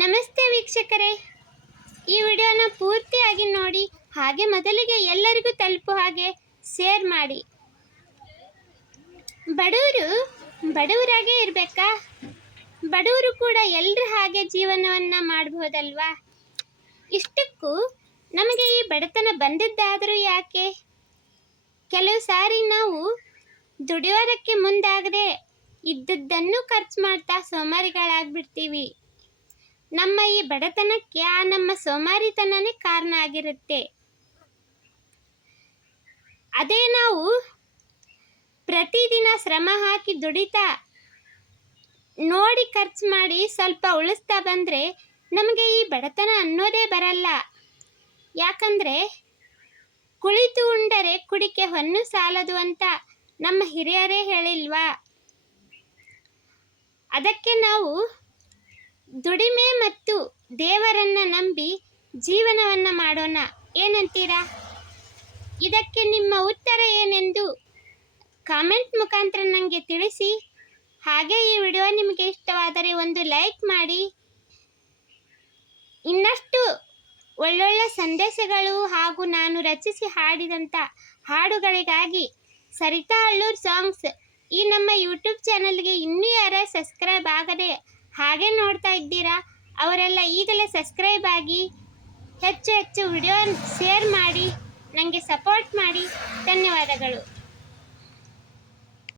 ನಮಸ್ತೆ ವೀಕ್ಷಕರೇ, ಈ ವಿಡಿಯೋನ ಪೂರ್ತಿಯಾಗಿ ನೋಡಿ, ಹಾಗೆ ಮೊದಲಿಗೆ ಎಲ್ಲರಿಗೂ ತಲುಪುವ ಹಾಗೆ ಶೇರ್ ಮಾಡಿ. ಬಡವರು ಬಡವರಾಗೇ ಇರಬೇಕಾ? ಬಡವರು ಕೂಡ ಎಲ್ಲರ ಹಾಗೆ ಜೀವನವನ್ನು ಮಾಡಬಹುದಲ್ವಾ? ಇಷ್ಟಕ್ಕೂ ನಮಗೆ ಈ ಬಡತನ ಬಂದಿದ್ದಾದರೂ ಯಾಕೆ? ಕೆಲವು ಸಾರಿ ನಾವು ದುಡಿಯೋದಕ್ಕೆ ಮುಂದಾಗದೆ ಇದ್ದದ್ದನ್ನು ಖರ್ಚು ಮಾಡ್ತಾ ಸೋಮಾರಿಗಳಾಗ್ಬಿಡ್ತೀವಿ. ನಮ್ಮ ಈ ಬಡತನಕ್ಕೆ ನಮ್ಮ ಸೋಮಾರಿತನನೇ ಕಾರಣ ಆಗಿರುತ್ತೆ. ಅದೇ ನಾವು ಪ್ರತಿದಿನ ಶ್ರಮ ಹಾಕಿ ದುಡಿತಾ ನೋಡಿ ಖರ್ಚು ಮಾಡಿ ಸ್ವಲ್ಪ ಉಳಿಸ್ತಾ ಬಂದರೆ ನಮಗೆ ಈ ಬಡತನ ಅನ್ನೋದೇ ಬರಲ್ಲ. ಯಾಕಂದರೆ ಕುಳಿತು ಉಂಡರೆ ಕುಡಿಕೆ ಹೊನ್ನು ಸಾಲದು ಅಂತ ನಮ್ಮ ಹಿರಿಯರೇ ಹೇಳಿಲ್ವಾ? ಅದಕ್ಕೆ ನಾವು ದುಡಿಮೆ ಮತ್ತು ದೇವರನ್ನು ನಂಬಿ ಜೀವನವನ್ನು ಮಾಡೋಣ. ಏನಂತೀರಾ? ಇದಕ್ಕೆ ನಿಮ್ಮ ಉತ್ತರ ಏನೆಂದು ಕಾಮೆಂಟ್ ಮುಖಾಂತರ ನನಗೆ ತಿಳಿಸಿ. ಹಾಗೆ ಈ ವಿಡಿಯೋ ನಿಮಗೆ ಇಷ್ಟವಾದರೆ ಒಂದು ಲೈಕ್ ಮಾಡಿ. ಇನ್ನಷ್ಟು ಒಳ್ಳೊಳ್ಳೆ ಸಂದೇಶಗಳು ಹಾಗೂ ನಾನು ರಚಿಸಿ ಹಾಡಿದಂಥ ಹಾಡುಗಳಿಗಾಗಿ ಸರಿತಾ ಅಲ್ಲೂರ್ ಸಾಂಗ್ಸ್ ಈ ನಮ್ಮ ಯೂಟ್ಯೂಬ್ ಚಾನಲ್ಗೆ ಇನ್ನೂ ಯಾರೇ ಸಬ್ಸ್ಕ್ರೈಬ್ ಆಗದೆ ಹಾಗೆ ನೋಡ್ತಾ ಇದ್ದೀರಾ, ಅವರೆಲ್ಲ ಈಗಲೇ ಸಬ್ಸ್ಕ್ರೈಬ್ ಆಗಿ ಹೆಚ್ಚು ವಿಡಿಯೋ ಶೇರ್ ಮಾಡಿ ನನಗೆ ಸಪೋರ್ಟ್ ಮಾಡಿ. ಧನ್ಯವಾದಗಳು.